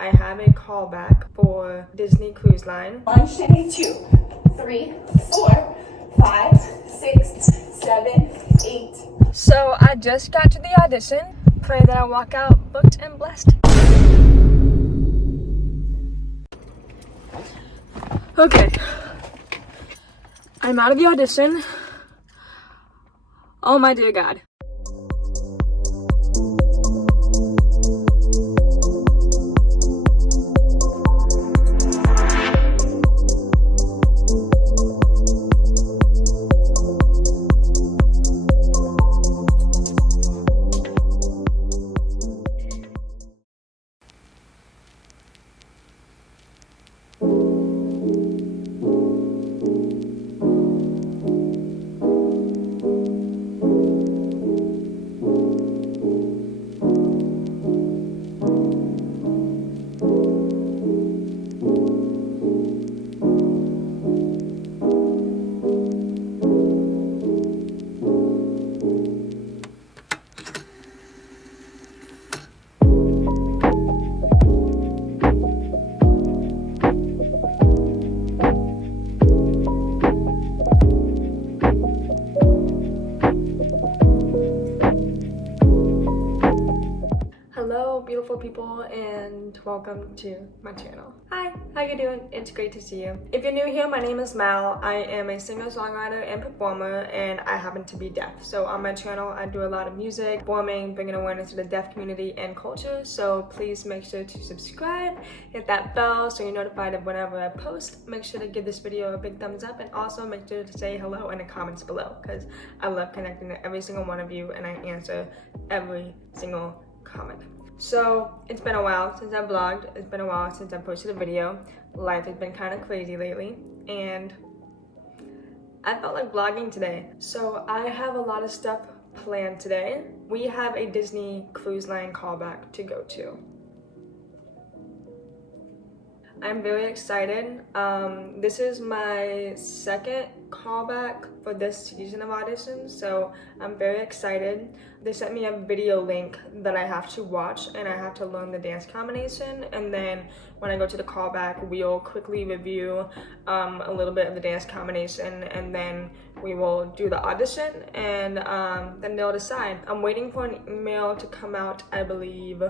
I have a callback for Disney Cruise Line. 1, 2, 3, 4, 5, 6, 7, 8. So I just got to the audition. Pray that I walk out booked and blessed. Okay. I'm out of the audition. Oh my dear God. Hello beautiful people and welcome to my channel. Hi, how you doing? It's great to see you. If you're new here, my name is Mal. I am a singer-songwriter and performer, and I happen to be deaf. So on my channel I do a lot of music, performing, bringing awareness to the deaf community and culture. So please make sure to subscribe, hit that bell so you're notified of whenever I post. Make sure to give this video a big thumbs up, and also make sure to say hello in the comments below, because I love connecting to every single one of you and I answer every single comment. So it's been a while since I vlogged. It's been a while since I posted a video. Life has been kind of crazy lately and I felt like vlogging today. So I have a lot of stuff planned today. We have a Disney Cruise Line callback to go to. I'm very excited. This is my second callback for this season of auditions, so I'm very excited. They sent me a video link that I have to watch and I have to learn the dance combination, and then when I go to the callback we'll quickly review a little bit of the dance combination, and then we will do the audition, and then they'll decide. I'm waiting for an email to come out, I believe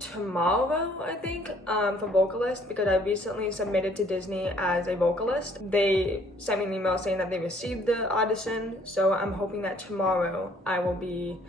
tomorrow, I think, for vocalist, because I recently submitted to Disney as a vocalist. They sent me an email saying that they received the audition, so I'm hoping that tomorrow I will be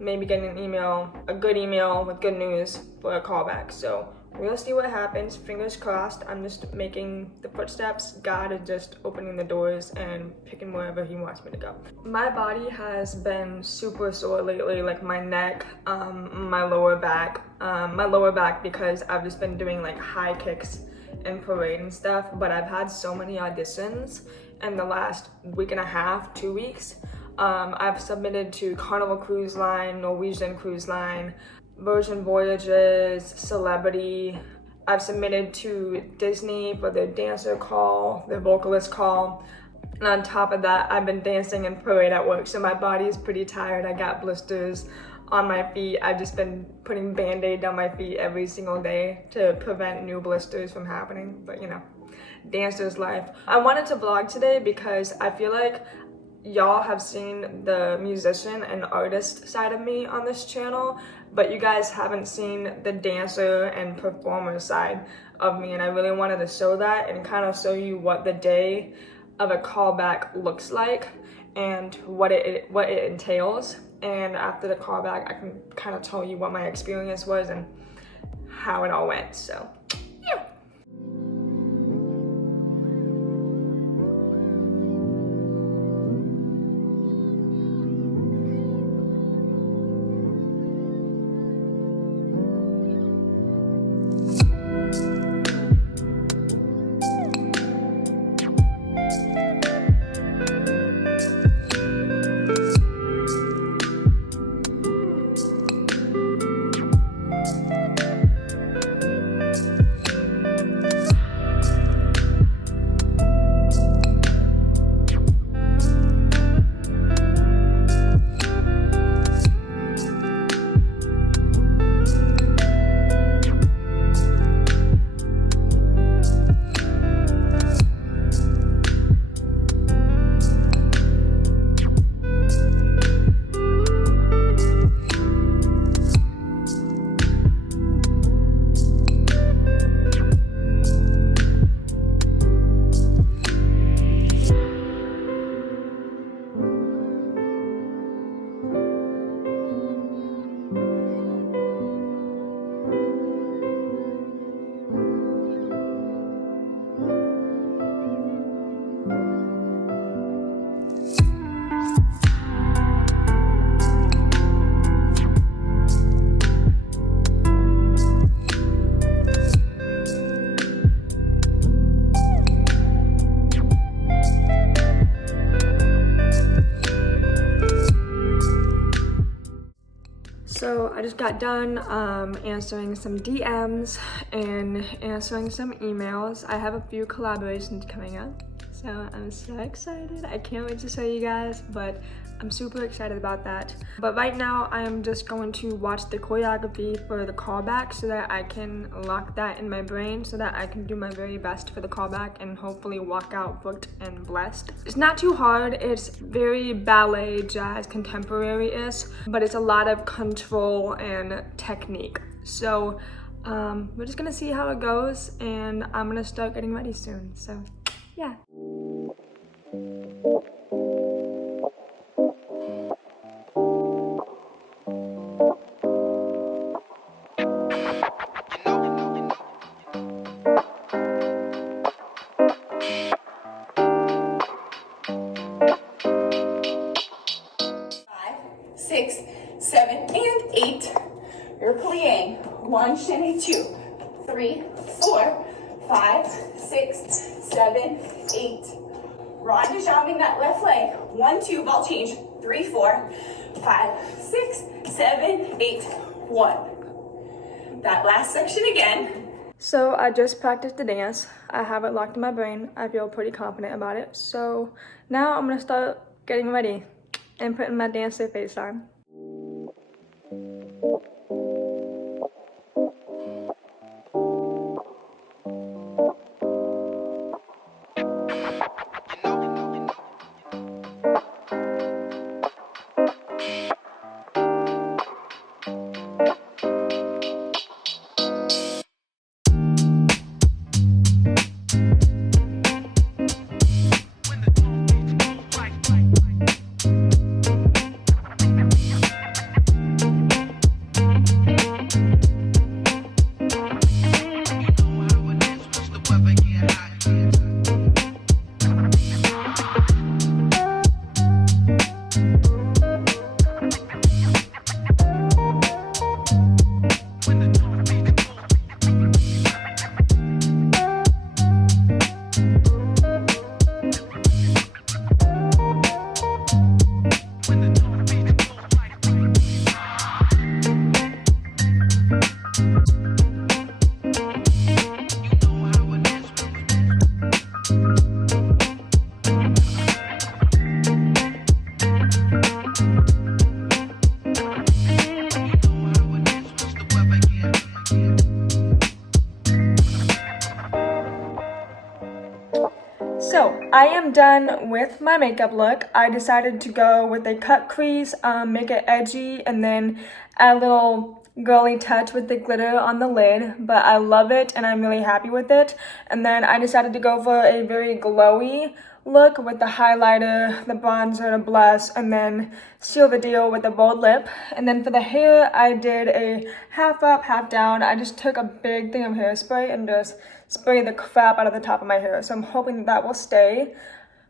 maybe getting an email, a good email with good news for a callback. So we'll see what happens. Fingers crossed. I'm just making the footsteps. God is just opening the doors and picking wherever he wants me to go. My body has been super sore lately, like my neck, my lower back. My lower back because I've just been doing like high kicks and parade and stuff, but I've had so many auditions in the last week and a half, 2 weeks. I've submitted to Carnival Cruise Line, Norwegian Cruise Line, Virgin Voyages, Celebrity. I've submitted to Disney for their dancer call, their vocalist call. And on top of that, I've been dancing in parade at work, so my body is pretty tired. I got blisters on my feet. I've just been putting Band-Aid on my feet every single day to prevent new blisters from happening. But you know, dancer's life. I wanted to vlog today because I feel like y'all have seen the musician and artist side of me on this channel, but you guys haven't seen the dancer and performer side of me, and I really wanted to show that and kind of show you what the day of a callback looks like and what it entails. And after the callback I can kind of tell you what my experience was and how it all went. So yeah. just got done answering some DMs and answering some emails. I have a few collaborations coming up, so I'm so excited. I can't wait to show you guys, but I'm super excited about that. But right now, I'm just going to watch the choreography for the callback so that I can lock that in my brain so that I can do my very best for the callback and hopefully walk out booked and blessed. It's not too hard. It's very ballet, jazz, contemporary-ish, but it's a lot of control and technique. So we're just gonna see how it goes, and I'm gonna start getting ready soon. So yeah. Six, seven, and 8. You're plie. 1, chaîné, 2, 3, 4, 5, 6, 7, 8. Rond de jambing that left leg. 1, 2, ball change. 3, 4, 5, 6, 7, 8, 1. That last section again. So I just practiced the dance. I have it locked in my brain. I feel pretty confident about it. So now I'm gonna start getting ready and putting my dancer face on. So I am done with my makeup look. I decided to go with a cut crease, make it edgy, and then add a little girly touch with the glitter on the lid. But I love it and I'm really happy with it. And then I decided to go for a very glowy look with the highlighter, the bronzer, the blush, and then seal the deal with a bold lip. And then for the hair, I did a half up, half down. I just took a big thing of hairspray and just sprayed the crap out of the top of my hair. So I'm hoping that will stay.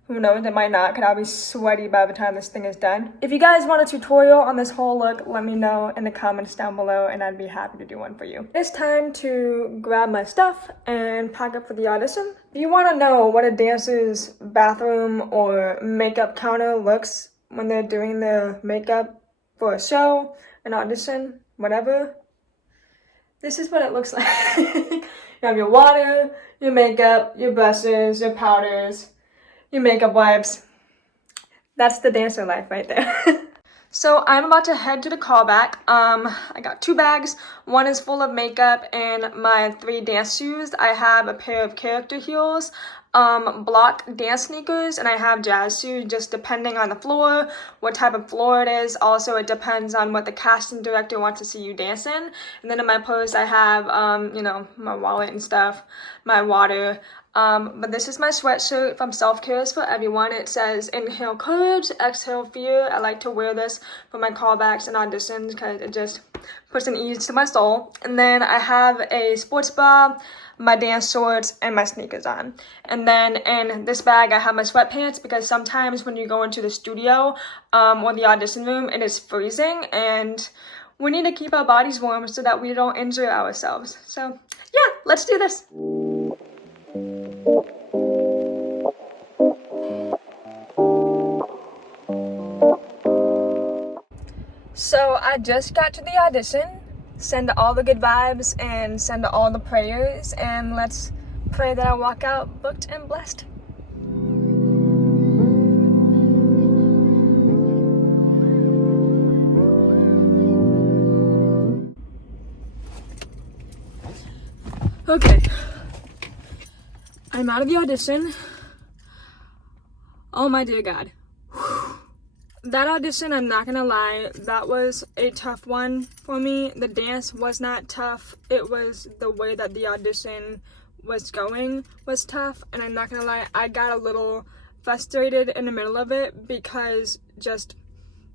Who knows, it might not, because I'll be sweaty by the time this thing is done. If you guys want a tutorial on this whole look, let me know in the comments down below, and I'd be happy to do one for you. It's time to grab my stuff and pack up for the audition. If you want to know what a dancer's bathroom or makeup counter looks when they're doing their makeup for a show, an audition, whatever, this is what it looks like. You have your water, your makeup, your brushes, your powders, your makeup wipes. That's the dancer life right there. So I'm about to head to the callback. I got 2 bags. One is full of makeup and my 3 dance shoes. I have a pair of character heels, block dance sneakers, and I have jazz shoes, just depending on the floor, what type of floor it is. Also, it depends on what the casting director wants to see you dance in. And then in my purse, I have, my wallet and stuff, my water. But this is my sweatshirt from Self Care is for Everyone. It says, inhale courage, exhale fear. I like to wear this for my callbacks and auditions because it just puts an ease to my soul. And then I have a sports bra, my dance shorts, and my sneakers on. And then in this bag, I have my sweatpants because sometimes when you go into the studio or the audition room, it is freezing and we need to keep our bodies warm so that we don't injure ourselves. So yeah, let's do this. So I just got to the audition. send all the good vibes and send all the prayers, and let's pray that I walk out booked and blessed. Okay, I'm out of the audition. Oh my dear God. That audition, I'm not gonna lie, that was a tough one for me. The dance was not tough. It was the way that the audition was going was tough. And I'm not gonna lie, I got a little frustrated in the middle of it because just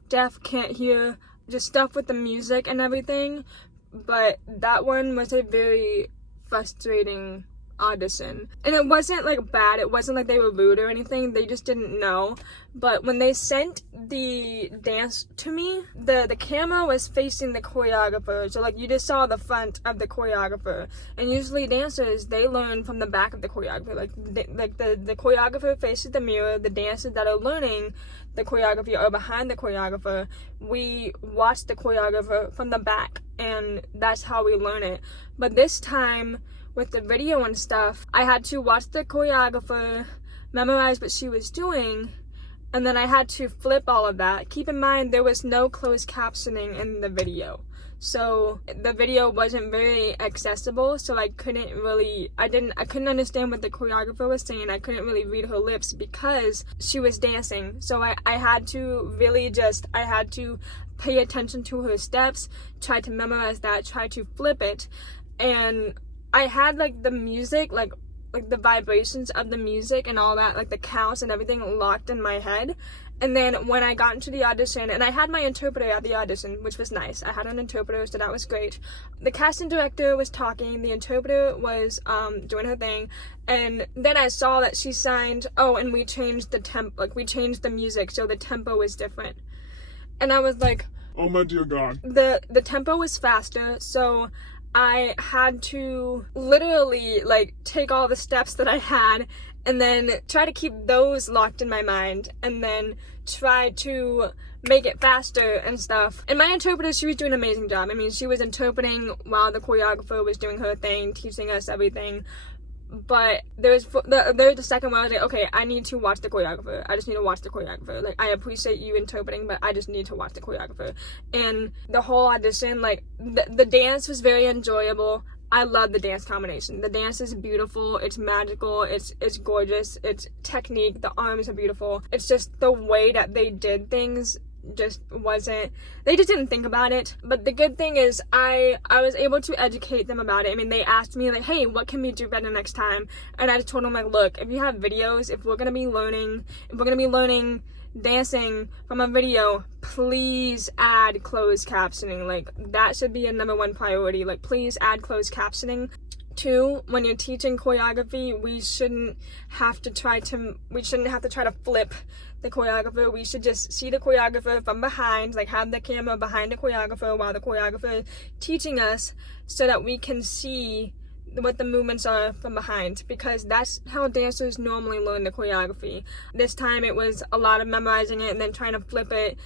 deaf, can't hear, just stuff with the music and everything. But that one was a very frustrating audition, and it wasn't like bad, it wasn't like they were rude or anything, they just didn't know. But when they sent the dance to me, the camera was facing the choreographer, so like you just saw the front of the choreographer, and usually dancers, they learn from the back of the choreographer, the choreographer faces the mirror, the dancers that are learning the choreography are behind the choreographer. We watch the choreographer from the back, and that's how we learn it. But this time with the video and stuff, I had to watch the choreographer, memorize what she was doing, and then I had to flip all of that. Keep in mind, there was no closed captioning in the video. So the video wasn't very accessible, so I couldn't understand what the choreographer was saying. I couldn't really read her lips because she was dancing. So I had to really I had to pay attention to her steps, try to memorize that, try to flip it. And I had like the music, like the vibrations of the music and all that, like the counts and everything locked in my head. And then when I got into the audition, and I had my interpreter at the audition, which was nice. I had an interpreter, so that was great. The casting director was talking, the interpreter was doing her thing, and then I saw that she signed, and we changed the we changed the music, so the tempo was different. And I was like, oh my dear God. The tempo was faster, so I had to literally like take all the steps that I had and then try to keep those locked in my mind and then try to make it faster and stuff. And my interpreter, she was doing an amazing job. I mean, she was interpreting while the choreographer was doing her thing, teaching us everything. But there's the second one I was like, okay, I need to watch the choreographer. I just need to watch the choreographer. Like, I appreciate you interpreting, but I just need to watch the choreographer. And the whole audition, like, the dance was very enjoyable. I love the dance combination. The dance is beautiful, it's magical, it's gorgeous, it's technique, the arms are beautiful. It's just the way that they did things just wasn't, they just didn't think about it. But the good thing is I was able to educate them about it. I mean, they asked me like, hey, what can we do better next time? And I just told them like, look, if you have videos, if we're gonna be learning dancing from a video, please add closed captioning. Like, that should be a #1 priority. Like, please add closed captioning. 2, when you're teaching choreography, we shouldn't have to try to flip the choreographer. We should just see the choreographer from behind, like have the camera behind the choreographer while the choreographer is teaching us, so that we can see what the movements are from behind, because that's how dancers normally learn the choreography. This time it was a lot of memorizing it and then trying to flip it,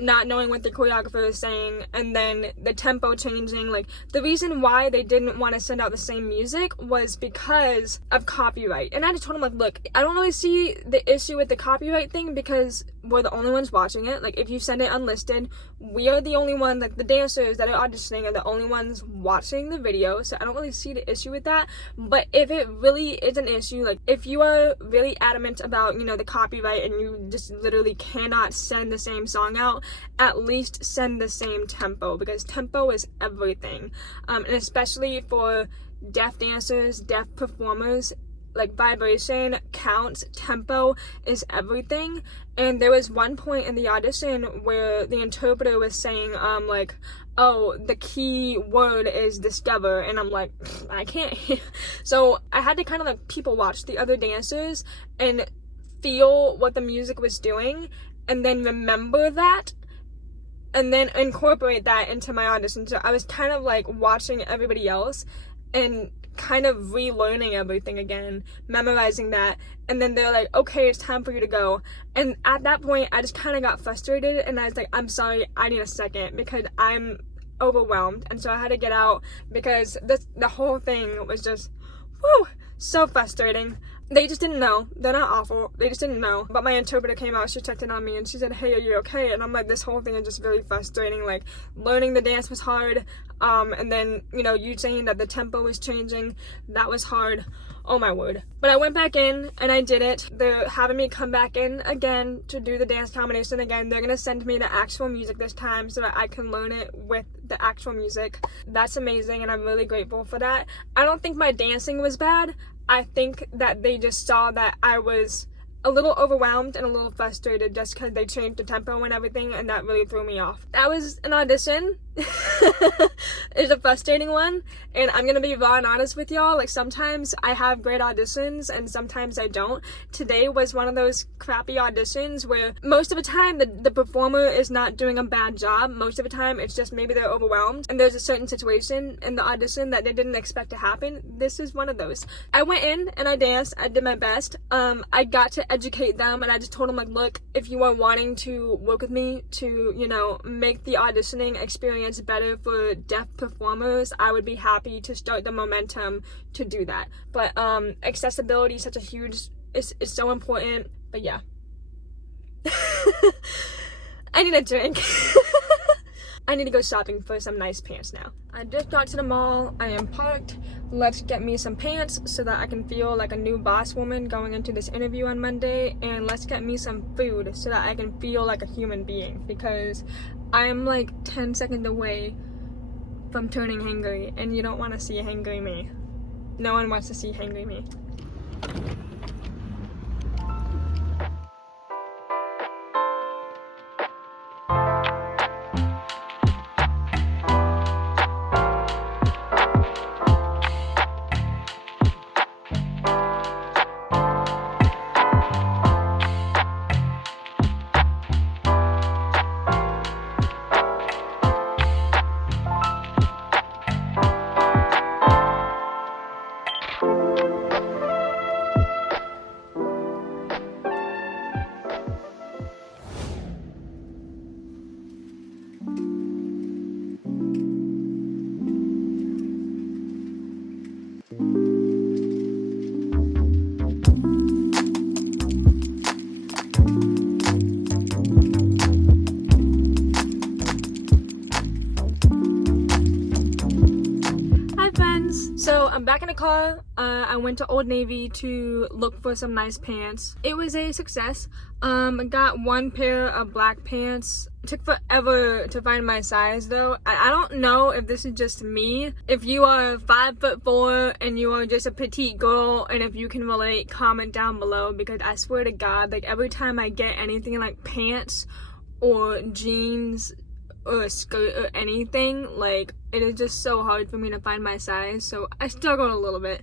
not knowing what the choreographer is saying, and then the tempo changing. Like, the reason why they didn't want to send out the same music was because of copyright. And I just told them, like, look, I don't really see the issue with the copyright thing because we're the only ones watching it. Like, if you send it unlisted, we are the only one, like, the dancers that are auditioning are the only ones watching the video, so I don't really see the issue with that. But if it really is an issue, like, if you are really adamant about, you know, the copyright and you just literally cannot send the same song out, at least send the same tempo, because tempo is everything. And especially for deaf dancers, deaf performers, like, vibration counts, tempo is everything. And there was one point in the audition where the interpreter was saying, like, oh, the key word is discover, and I'm like, I can't hear. So I had to kind of like people watch the other dancers and feel what the music was doing, and then remember that, and then incorporate that into my audition. So I was kind of like watching everybody else and kind of relearning everything again, memorizing that, and then they're like, okay, it's time for you to go. And at that point, I just kind of got frustrated, and I was like, I'm sorry, I need a second, because I'm overwhelmed, and so I had to get out because the whole thing was just, woo, so frustrating. They just didn't know. They're not awful. They just didn't know. But my interpreter came out, she checked in on me, and she said, hey, are you okay? And I'm like, this whole thing is just really frustrating. Like, learning the dance was hard. And then, you know, you saying that the tempo was changing, that was hard. Oh my word. But I went back in and I did it. They're having me come back in again to do the dance combination again. They're gonna send me the actual music this time so that I can learn it with the actual music. That's amazing, and I'm really grateful for that. I don't think my dancing was bad. I think that they just saw that I was a little overwhelmed and a little frustrated just because they changed the tempo and everything, and that really threw me off. That was an audition. It's a frustrating one, and I'm gonna be raw and honest with y'all. Like, sometimes I have great auditions and sometimes I don't. Today was one of those crappy auditions where most of the time the performer is not doing a bad job. Most of the time it's just maybe they're overwhelmed and there's a certain situation in the audition that they didn't expect to happen. This is one of those. I went in and I danced. I did my best. I got to educate them, and I just told them, like, look, if you are wanting to work with me to, you know, make the auditioning experience better for deaf performers, I would be happy to start the momentum to do that. But accessibility is such a huge, it's so important. But yeah. I need a drink. I need to go shopping for some nice pants now. I just got to the mall. I am parked. Let's get me some pants so that I can feel like a new boss woman going into this interview on Monday. And let's get me some food so that I can feel like a human being, because I'm like 10 seconds away from turning hangry, and you don't want to see a hangry me. No one wants to see hangry me. So I'm back in the car. I went to Old Navy to look for some nice pants. It was a success. I got one pair of black pants. It took forever to find my size though. I don't know if this is just me. If you are 5'4" and you are just a petite girl, and if you can relate, comment down below, because I swear to God, like, every time I get anything like pants or jeans or a skirt or anything, like, it is just so hard for me to find my size. So I struggled a little bit,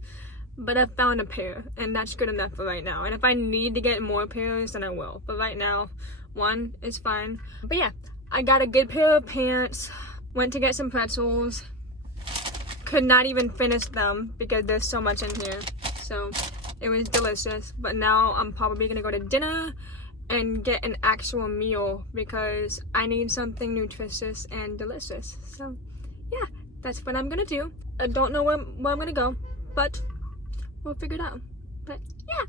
but I found a pair, and that's good enough for right now. And if I need to get more pairs, then I will, but right now one is fine. But yeah, I got a good pair of pants, went to get some pretzels, could not even finish them because there's so much in here, so it was delicious. But now I'm probably gonna go to dinner and get an actual meal because I need something nutritious and delicious. So yeah, that's what I'm gonna do. I don't know where I'm gonna go, but we'll figure it out. But yeah.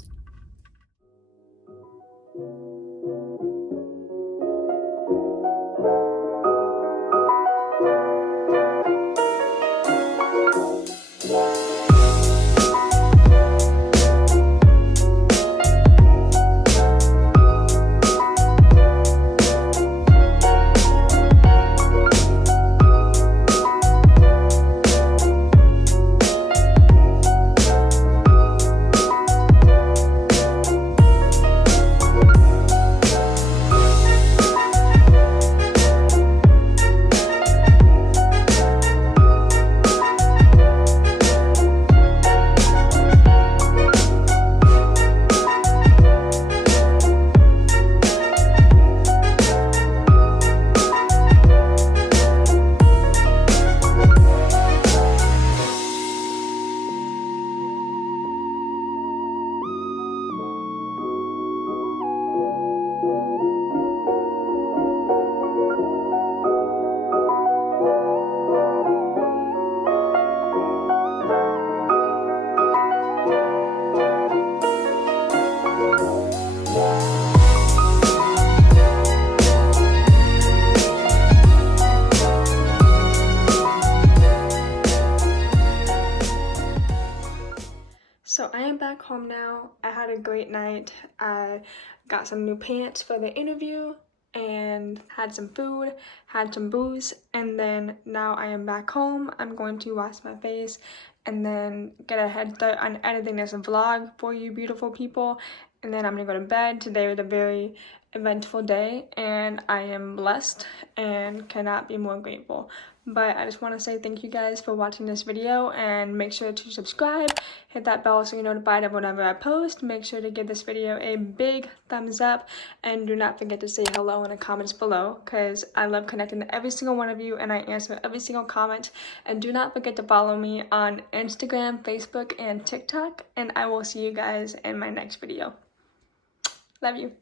So I am back home now. I had a great night. I got some new pants for the interview and had some food, had some booze, and then now I am back home. I'm going to wash my face and then get a head start on editing this vlog for you beautiful people, and then I'm gonna go to bed. Today was a very eventful day and I am blessed and cannot be more grateful. But I just want to say thank you guys for watching this video, and make sure to subscribe, hit that bell so you're notified of whenever I post. Make sure to give this video a big thumbs up, and do not forget to say hello in the comments below, because I love connecting to every single one of you and I answer every single comment. And do not forget to follow me on Instagram, Facebook, and TikTok, and I will see you guys in my next video. Love you.